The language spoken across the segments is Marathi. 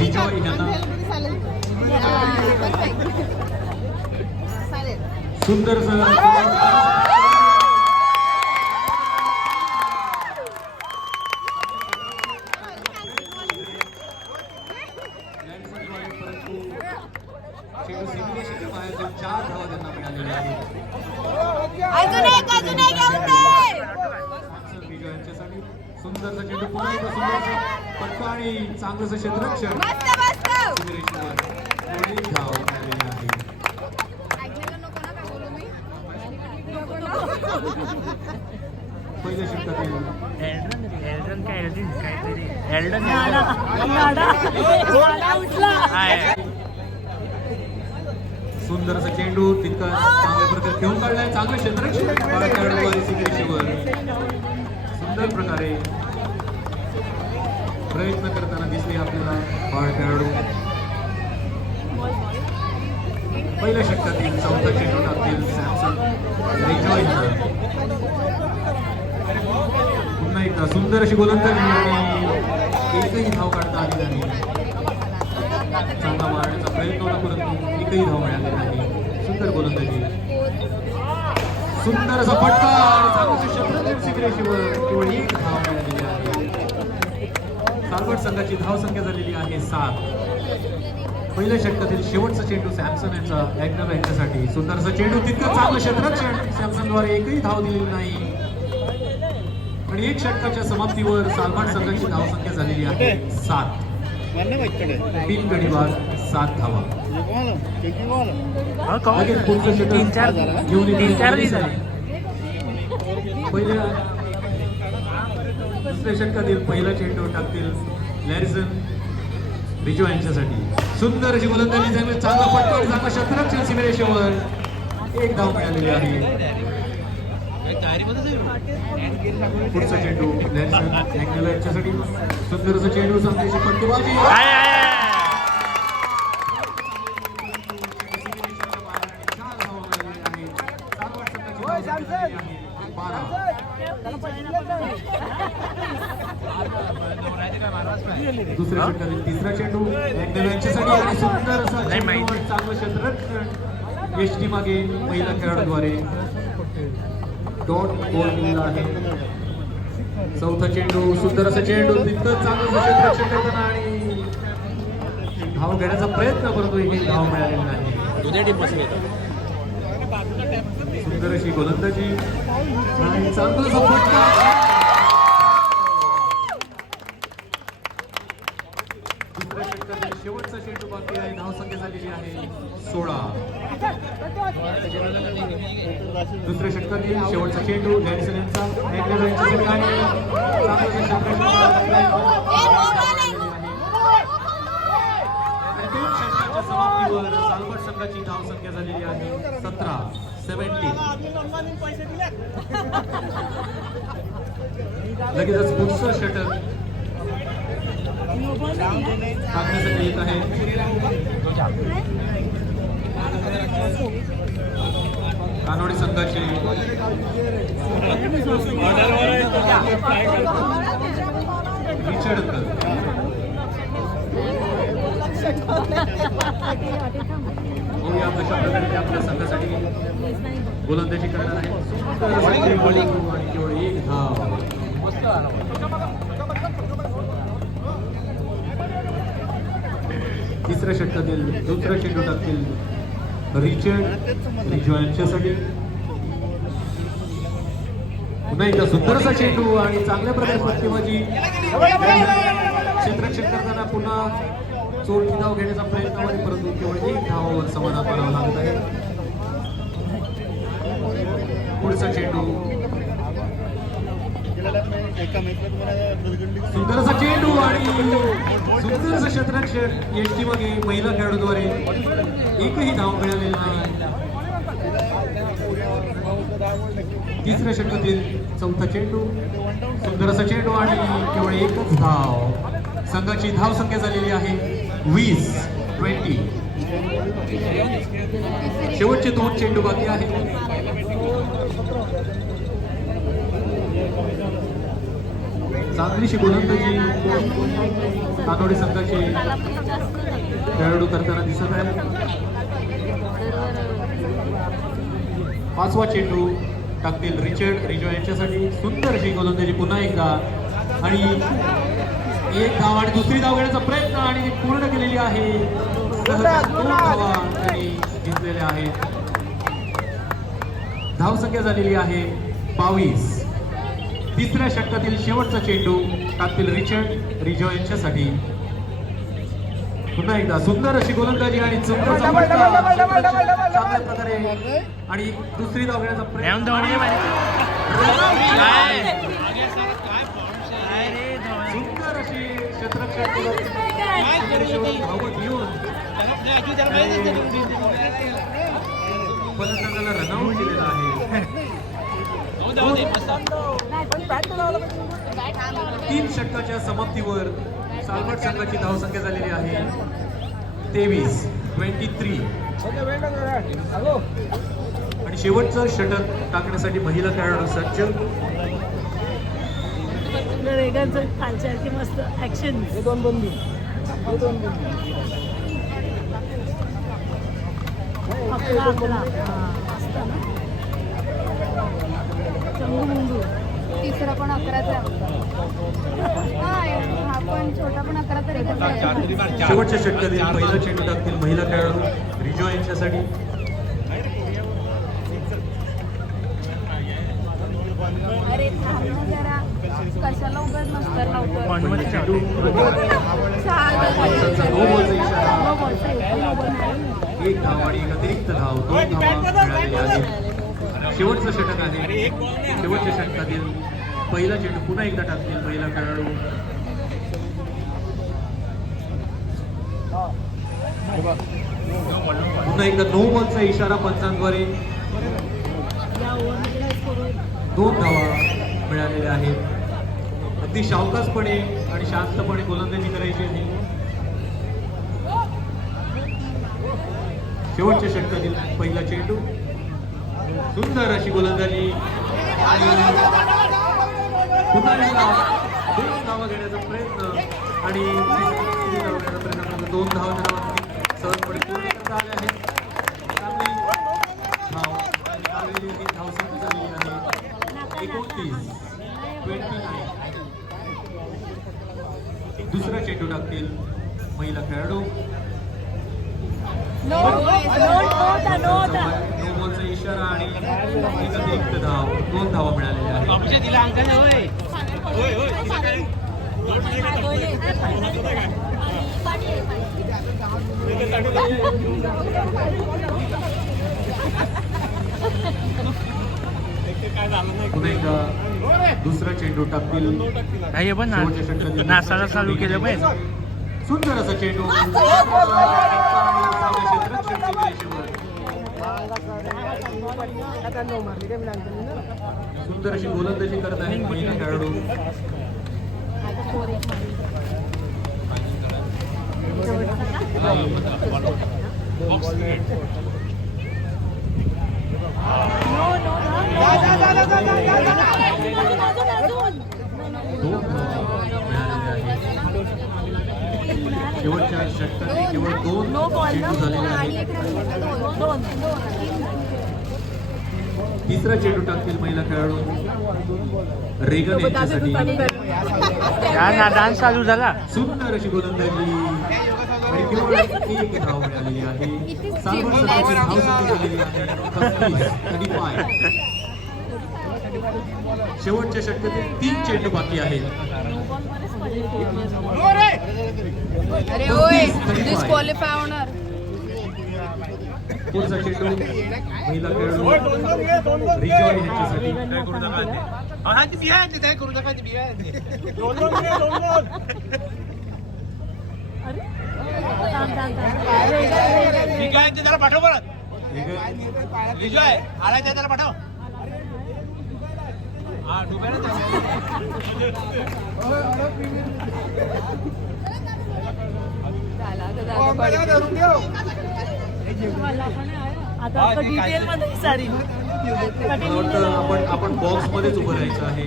रिजॉय यांना सुंदर चार धावा त्यांना मिळालेल्या आहेत. सुंदरचा चेंडू पुन्हा एकदा सुंदरचा फटका आणि चांगलंसं क्षेत्ररक्षण धाव मिळालेली आहे. पहिल्या षटकातील सुंदरचा चेंडू तितका चांगल्या प्रकारे घेऊन काढलाय. चांगलं क्षेत्ररक्षण सुंदर प्रकारे प्रयत्न करताना दिसले आपल्याला बाळ खेळाडू. पहिल्या षटकातील चौथा चेंडू टाकतील सॅमसन रिजॉय. पुन्हा एकदा सुंदर अशी गोलंदाजी आणि एकही धाव काढता आली नाही. चांगला मारण्याचा प्रयत्न होता परंतु एकही धाव मिळाली नाही. सुंदर गोलंदाजी, सुंदर असा फटका आणि शिखरेशीवर केवळ एक धाव मिळालेली आहे. सालबट संघाची धाव संख्या झालेली आहे 7. पहिल्या षटकातील शेवटचा चेंडू सॅमसन यांचा ॲग्नर यांच्यासाठी. सुंदरचा चेंडू तितकं चांगलं क्षेत्ररक्षण सॅमसनद्वारे एकही धाव दिलेली नाही. आणि एक षटकाच्या समाप्तीवर सालबट संघाची धाव संख्या झालेली आहे 7. 3 गडी बाद 7 धावा. पुढचं षटक घेऊन पहिल्या दुसऱ्या षटकातील पहिला चेंडू टाकतील लॅरिसन रिजो यांच्यासाठी. सुंदर अशी गोलंदाजी, चांगला फटका, चांगला क्षेत्ररक्षण सीमेरेषेवर एक धाव मिळालेली आहे. पुढचा चेंडू लॅरिसन यांच्यासाठी. सुंदर असा चेंडू, चांगली फटकेबाजी. दुसऱ्या षटकातील तिसरा चेंडू यांच्यासाठी आणि सुंदर असा चांगलं क्षेत्ररक्षण एसटी मागे पहिल्या खेळाडूद्वारे डॉट बॉल दिलेला आहे. चौथा चेंडू, सुंदर असा चेंडू, तितकं चांगलं क्षेत्ररक्षण करताना आणि धाव घेण्याचा प्रयत्न करतो, एक धाव मिळालेली नाही. सुंदर अशी गोलंदाजी आणि चांगला फटका. दुसऱ्या षटकातील शेवटचा चेंडू बाकी आहे. धाव संख्या झालेली आहे 16. दुसऱ्या षटकातील शेवटचा चेंडू लॅरिसन यांचा समाप्तीवर सालबट संघाची धाव संख्या झालेली आहे 17. लगेचच पुढचं षटक टाकण्यासाठी येत आहे. कानोडी संघाचे रिचर्ड अशा प्रकारे आपल्या संघासाठी गोलंदाजी करणार आहे. आणि केवळ एक धाव. तिसऱ्या षटकातील दुसरा चेंडू टाकतील रिचर्ड रिजो यांच्यासाठी. पुन्हा एकदा सुंदर असा चेंडू आणि चांगल्या प्रकारे फटकेबाजी. क्षेत्ररक्षण करताना पुन्हा चोरची धाव घेण्याचा प्रयत्न होईल परंतु केवळ एक धावावर समाधान करावं लागत आहे. पुढचा चेंडू, सुंदर असा चेंडू आणि सुंदर असं क्षेत्ररक्षण एसटी मागे महिला खेळाडूद्वारे एकही धाव मिळालेली नाही. तिसऱ्या षटकातील चौथा चेंडू, सुंदर असा चेंडू आणि केवळ एकच धाव. संघाची धाव संख्या झालेली आहे 20. शेवटचे 2 चेंडू बाकी आहेत. 1 चांगलीशी गोलंदाजी कानोडे संघाचे खेळाडू करताना दिसत आहे. 5वा चेंडू टाकतील रिचर्ड रिजो यांच्यासाठी. सुंदर अशी गोलंदाजी पुन्हा एकदा आणि एक धाव आणि दुसरी धाव घेण्याचा प्रयत्न आणि ती पूर्ण केलेली आहे. 2 धावा त्यांनी घेतलेल्या आहेत. धावसंख्या झालेली आहे 22. तिसऱ्या षटकातील शेवटचा चेंडू टाकतील रिचर्ड रिजो यांच्यासाठी. पुन्हा एकदा सुंदर अशी गोलंदाजी आणि चांगल्या प्रकारे आणि दुसरी धाव घेण्याचा प्रयत्न. सुंदर अशी क्षेत्ररक्षण धावत येऊन फलंदाजाला रनआउट केलेला आहे. 3 षटकाच्या समाप्तीवर सालबट संघाची धावसंख्या झालेली आहे 23. आणि शेवटचं षटक टाकण्यासाठी महिला खेळाडू सज्ज. खालच्या मस्त ऍक्शन. तिसरा पण 11चा हा पण छोटा पण 11 तरी कसं आहे. शेवटच्या षटकातील पहिला चेंडू टाकतील महिला खेळाडू रिजो यांच्यासाठी. अरे थांब ना जरा, कशाला उगाच नसतं लवकर. चेंडू एक धाव आणि एक अतिरिक्त धाव 2 धावा मिळालेल्या आहेत. शेवटचं षटक आहे. शेवटच्या षटकातील पहिला चेंडू पुन्हा एकदा टाकतील पहिला खेळाडू. पुन्हा एकदा नो बॉलचा इशारा पंचांद्वारे. 2 धावा मिळालेल्या आहेत. अगदी सावकाशपणे आणि शांतपणे गोलंदाजी करायची आहे. शेवटच्या षटकातील पहिला चेंडू. सुंदर अशी गोलंदाजी आणि पुन्हा एकदा 2 धावा घेण्याचा प्रयत्न आणि 2 धावा सहजपणे पूर्ण करता आले आहेत. चांगली धाव लागलेली ही धावसंख्या झालेली आहे 29. दुसरा चेंडू टाकतील महिला खेळाडू. नो बॉलचा इशारा आणि एक अतिरिक्त धाव 2 धावा मिळालेल्या आहेत. पुन्हा एकदा दुसरा चेंडू टाकतील. नासाला चालू केलं पाहिजे. सुंदर असा चेंडू सुंदर अशी गोलंदाजी करत आहेत महिला खेळाडू. शेवटच्या षटकात केवळ 2 चेंडू झालेले आहेत. तिसरा चेंडू टाकतील महिला खेळाडू रेगन यांच्यासाठी. चालू झाला. सुंदर अशी गोलंदाजी आणि केवळ 1 धाव मिळालेली आहे. सालबट संघाची धावसंख्या झालेली आहे 35. शेवटच्या षटकातील 3 चेंडू बाकी आहेत. अरे होय, डिस्क्वालिफाय होणार. पुढचा चेंडू महिला खेळाडू रिजो यांच्यासाठी. त्याला पाठव परत. रिजो आहे आला त्याला पाठव. हा डुबायला आता डिटेल मध्ये सारी मला वाटतं आपण बॉक्स मध्येच उभं राहायचं आहे.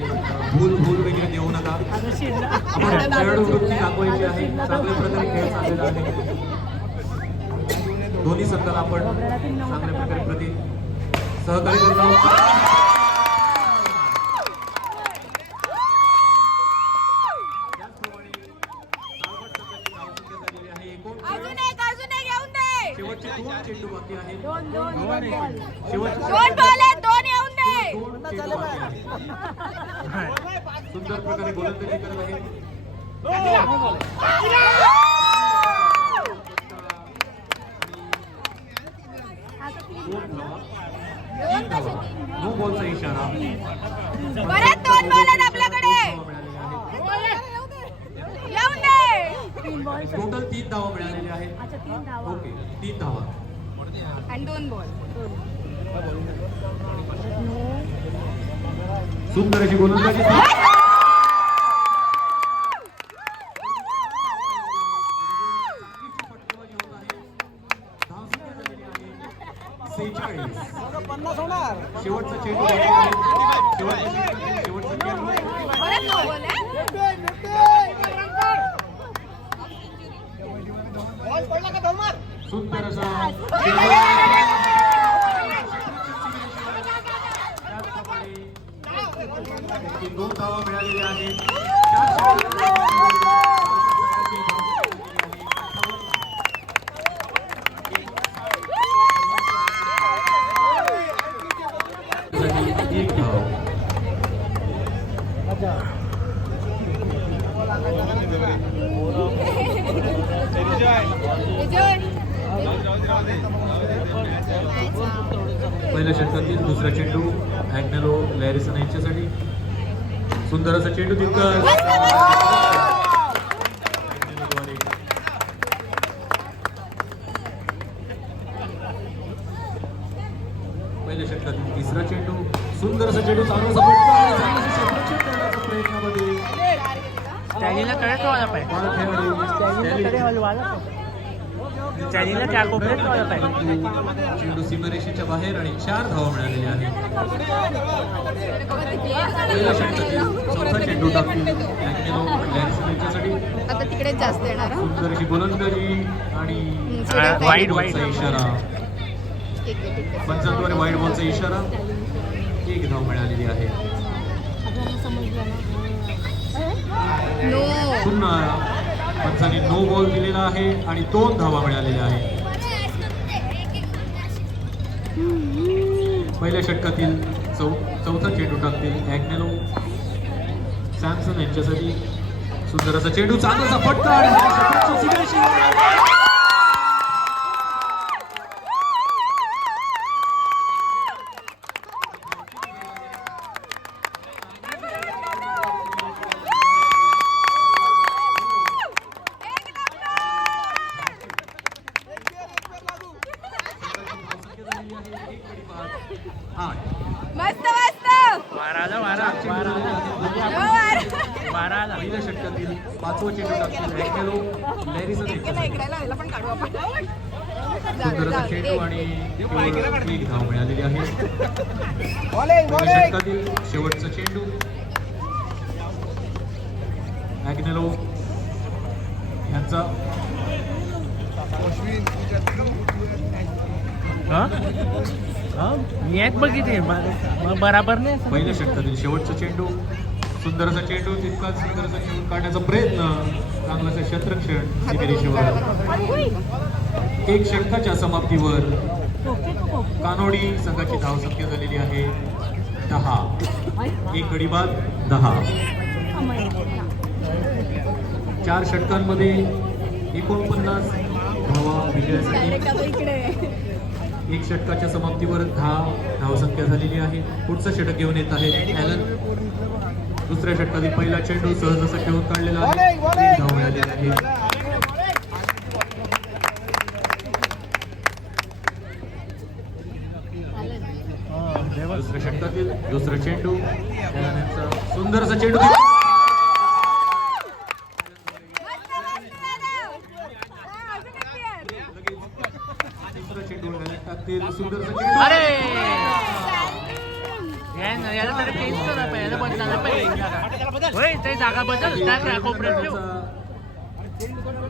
भूल वगैरे देऊ नका. आता शिरला. आपण खेळाडू वृत्ती दाखवायची आहे. चांगल्या प्रकारे खेळ चाललेला आहे. दोन्ही संघाला आपण चांगल्या प्रकारे सहकार्य करत आहोत. शेवटचे 2 चेंडू बाकी आहेत. दोन बॉल शेवटचे दोन येऊन दे. 2 चेंडू बाकी आहेत. सुंदर प्रकारे गोलंदाजी करत आहे. नो बॉलचा इशारा. परत 2 बॉल आहेत आपल्याकडे. येऊन दे. 3 बॉल. टोटल 3 धावा मिळालेले आहेत. अच्छा 3 धावा. ओके 3 धावा. आणि 2 बॉल. सुंदर अशी गोलंदाजी. शेवटचा चेंडू बाकी आहे. शेवटचा चेंडू. परत 2 बॉल आहे. सुंदर असा त्याचप्रमाणे 2 धावा मिळालेल्या आहेत. 1 धाव. पहिल्या षटकातील दुसरा चेंडू ॲग्नेलो लॅरिसन यांच्यासाठी. सुंदर असा चेंडू तितकं पहिल्या षटकातील तिसरा चेंडू. सुंदर असा चेंडू. चांगला प्रयत्नामध्ये स्टॅलिनला कडे ठेवायला पाहिजे. स्टॅलिनला त्या कोपऱ्यात ठेवायला पाहिजे. चेंडू सीमारेषेच्या बाहेर आणि 4 धावा मिळालेल्या आहेत. पहिल्या षटकातील चौथा चेंडू टाकतील ॲग्नेलो लॅरिसन यांच्यासाठी. आता तिकडेच जास्त येणार हा. सुंदर अशी गोलंदाजी आणि वाईड बॉलचा इशारा. ठीक आहे. पंचांद्वारे वाईड बॉलचा इशारा. 1 धाव मिळालेली आहे. नो. पुन्हा पंचांनी नो बॉल दिलेला आहे आणि 2 धावा मिळालेल्या आहेत. पहिल्या षटकातील चौथा चेंडू टाकतील ॲग्नेलो सॅमसन यांच्यासाठी. सुंदर असा चेंडू. चांगलासा फटका आणि षटकाची सीमारेषेवर. मस्त मस्त. वाराला पहिल्या षटकातील 5वं चेंडू टाकतील ॲग्नेलो लॅरिसन यांच्यासाठी. इकडायला ह्याला पण काढू आपण. सुंदर असा चेंडू आणि 1 धाव मिळालेली आहे. पहिल्या षटकातील शेवटचा चेंडू ॲग्नेलो यांचा. मी एक बघितले मग बराबर नाही. पहिल्या षटकातील शेवटचा चेंडू. सुंदर असा चेंडू. तितकाच सुंदर असा खेळून काढण्याचा प्रयत्न. चांगलासा क्षेत्ररक्षण सीमेरेषेवर. 1 षटकाच्या समाप्तीवर कानोडी संघाची धावसंख्या झालेली आहे 10. 1 गडी बाद 10. 4 षटकांमध्ये 49 धावा विजयासाठी. इकडे 1 षटकाच्या समाप्तीवर धावसंख्या झालेली आहे. पुढचं षटक घेऊन येत आहे ॲलन. दुसऱ्या षटकातील पहिला चेंडू सहज असा खेळून काढलेला आहे. 1 धाव मिळालेली आहे. दुसऱ्या षटकातील दुसरा चेंडू ॲलन यांचा. सुंदर असा चेंडू. तिसरा चेंडू टाकतील. सुंदर असा चेंडू. नाही ना, याला तरी चेंज करा पाहिजे, याला बदलायला पाहिजे जागा. होय ते जागा बदल त्या त्या कोपऱ्यात ठेव.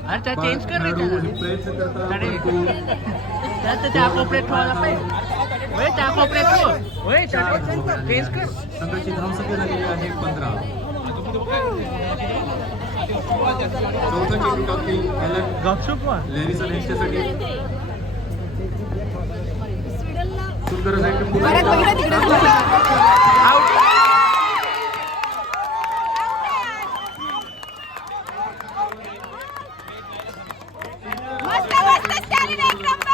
अरे त्या चेंज कर रे त्याला. प्रयत्न करतात अरे. परंतु त्यात त्या कोपऱ्यात ठेवायला पाहिजे. होय त्या कोपऱ्यात ठेव. होय चेंज कर. संघाची धावसंख्या झालेली आहे 15. चौथा चेंडू टाकतील ॲलन गपचूप व्हा. लॅरिसन यांच्यासाठी सुंदर असा एक परत बघितलं तिकडे. आउट. मस्त मस्त स्टॅलिन एक नंबर.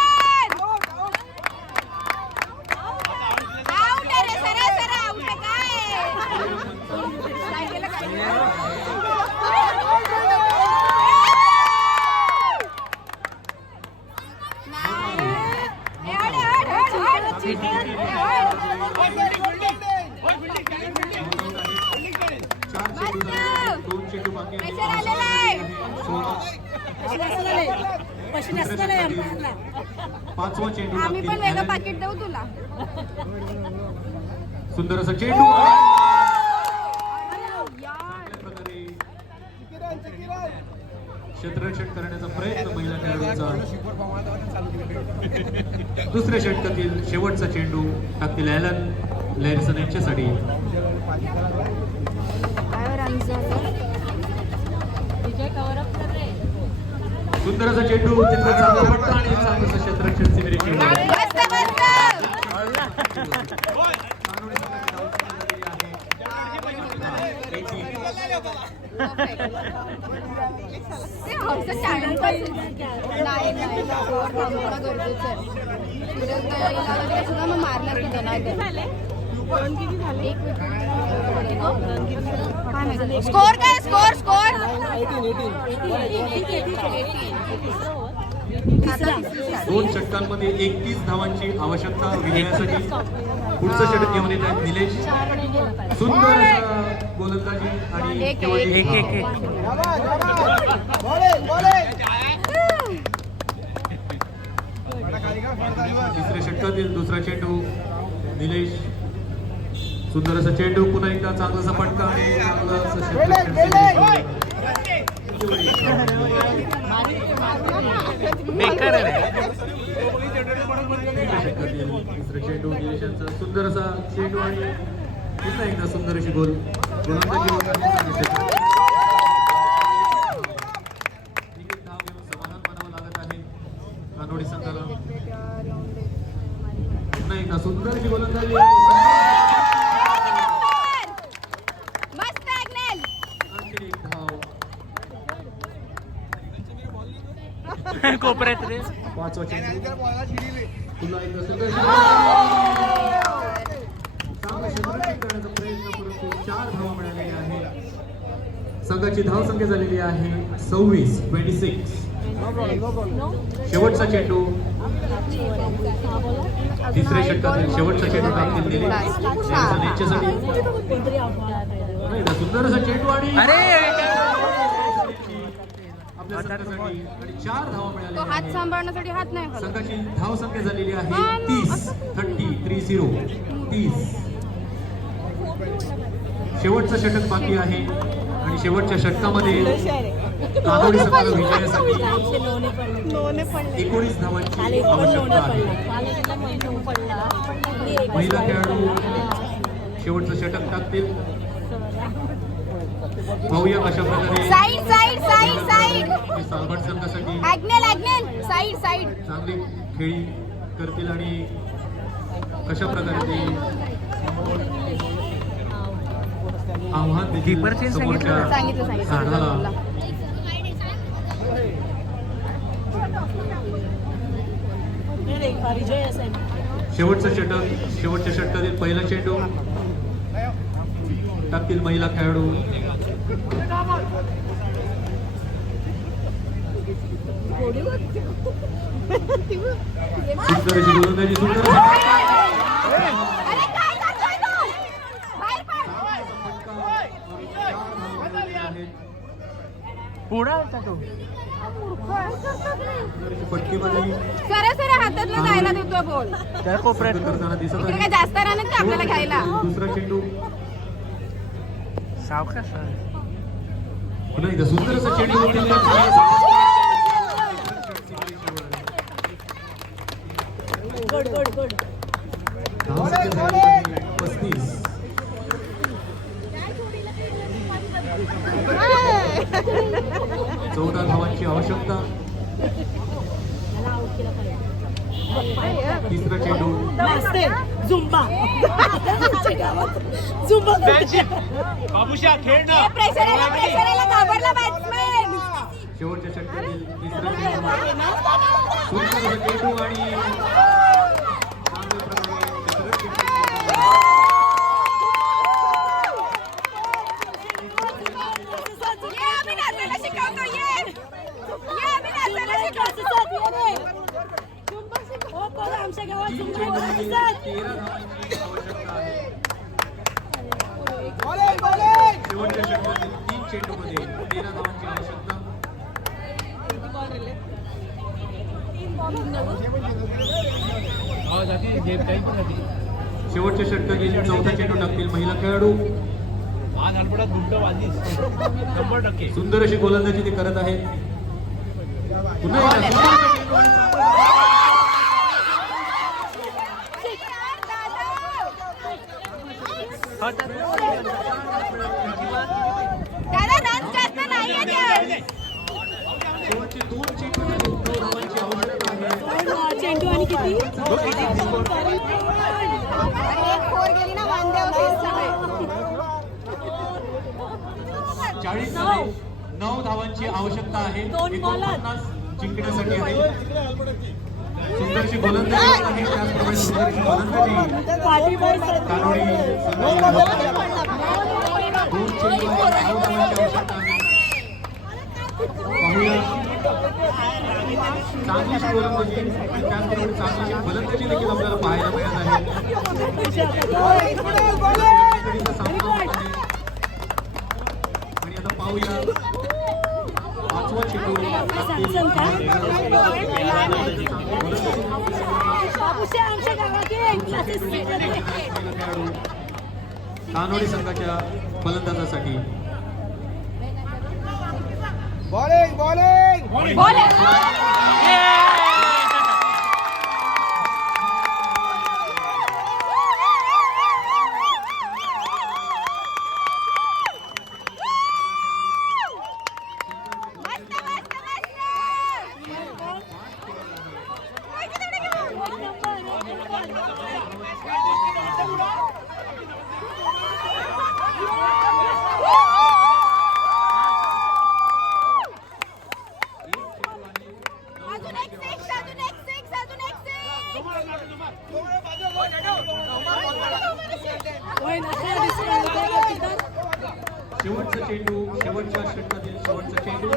आउट आहे रे, सरळ सरळ आउट आहे काय. काय केलं काय. चार चेंडू झाले, 2 चेंडू बाकी आहेत. प्रेशर आलेलं आहे. पाचवा चेंडू आम्ही पण टाकतील वेगळं ॲलन. पाकिट देऊ तुला. सुंदर असा चेंडू यार. प्रकारे क्षेत्ररक्षण करण्याचा प्रयत्न महिला खेळाडूंचा. दुसऱ्या षटकातील शेवटचा चेंडू टाकतील ॲलन लॅरिसन यांच्यासाठी. काय रन झालं. सुंदर असा चेंडू तिथं चांगला पडतो आणि चांगलं असं क्षेत्ररक्षण शिबिराची वेळ. मस्त मस्त. ते आमचं channel पण नाही नाही score थांबवणं गरजेचं आहे. सूरज गायला वगैरे सुद्धा मग मारलं की त्याला स्कोर काय स्कोर स्कोर 2 षटकांमध्ये 31 धावांची आवश्यकता विजयासाठी. पुढचं षटक घेऊन येत आहेत निलेश. सुंदर असा गोलंदाजी आणि एक- केवळ एक- धाव. एक- तिसऱ्या षटकातील दुसरा चेंडू निलेश. सुंदर असा चेंडू पुन्हा एकदा चांगलासा फटका आणि चांगलं असं क्षेत्ररक्षण शिबिराची बेकार आहे रे. तिसऱ्या षटकातील तिसरा चेंडू निलेशांचा सुंदर असा चेंडू आणि पुन्हा एकदा सुंदर अशी गोलंदाजी होत आहे. एक धाव घेऊन समाधान मानावं लागत आहे कानोडी संघाला. पुन्हा एकदा सुंदर अशी गोलंदाजी मस्त अग्नेल. आणखी एक धाव. कोपऱ्यात रे. पाचवा चेंडू पुन्हा एकदा सुंदर चांगलं क्षेत्ररक्षण करण्याचा प्रयत्न परंतु 4 धावा मिळालेल्या आहे. संघाची धावसंख्या झालेली आहे 26. शेवटचा चेंडू तिसऱ्या षटकातील शेवटचा चेंडू टाकतील निलेश यांच्यासाठी. नाही, सुंदर असा चेंडू आणि अरे आपल्या संघासाठी आणि 4 धावा तो मिळालेल्या हात आहेत. सांभाळण्यासाठी हात नाही खाला. संघाची धावसंख्या झालेली आहे 30. शेवटचं षटक बाकी आहे आणि शेवटच्या षटकामध्ये कानोडी संघाला विजयासाठी 19 धावांची आवश्यकता आहे. महिला खेळाडू शेवटचं षटक टाकतील. पाहूया कशा प्रकारे साईड साईड साईड साईड. सालबट संघासाठी अग्नेल अग्नेल साईड साईड. चांगली खेळी करतील आणि कशा प्रकारे ते आव्हान देतील Keeper चे समोरच्या सांगितलं संघाला. शेवटचं षटक शेवटच्या षटकातील पहिला चेंडू टाकतील महिला खेळाडू. सुंदर अशी गोलंदाजी सुंदर असा अरे काय करतोय तू? बाहेर पड. पुढा होता तो. काय करतोय? फटकेबाजी सरळ सरळ हात हातातलं जायला देतोय बॉल त्या कोपऱ्यात करताना दिसत इकडे आहे काय जास्त रन आहेत का आपल्याला घ्यायला दुसरा चेंडू सावकाश पुन्हा एकदा सुंदर असा चेंडू दिलेला धाव संख्या झाली 35. चौदा धावांची आवश्यकता. तिसरा चेंडू बाबूशा खेळ ना प्रेशरला घाबरला बॅट्समॅन शेवटच्या षटकातील तिसरा चेंडू सुंदर असा चेंडू आणि चांगल्या प्रकारे ये आम्ही नाचायला शिकवतो ये आम्ही नाचायला शिकवतो तीन चेंडूंमध्ये 13 धावांची आवश्यकता आहे. शेवटच्या षटकातील 3 चेंडूमध्ये 13 धावांची आवश्यकता. शेवटच्या षटकातील चौथा चेंडू टाकतील महिला खेळाडू. आज हडपडात गुंड वाजलीस 100%. सुंदर अशी गोलंदाजी ते करत आहेत. पुन्हा एकदा सुंदर असा चेंडू आणि दादा रन जास्त नाहीये त्यात शेवटचे 2 चेंडूमध्ये 9 धावांची आवश्यकता आहे. चेंडू आणि किती एक फोर गेली ना वन डे सगळे 40 मध्ये 9 धावांची आवश्यकता आहे. 49 जिंकण्यासाठी आहे. सुंदरशी गोलंदाजी होत आहे. त्याचप्रमाणे सुंदरशी गोलंदाजी कानोडी संघाची 2 चेंडू आणि 9 धावांची आवश्यकता आहे. पाहूया चांगलीशी गोलंदाजी आणि त्याचप्रमाणे चांगलीशी फलंदाजी देखील आपल्याला पाहायला मिळत आहे. कडीचा सामना होत आहे. आणि आता पाहूया 5वा चेंडू कानोडी संघाच्या फलंदाजासाठी बॉलिंग बॉलिंग शेवटचा चेंडू शेवटच्या षटकातील शेवटचा चेंडू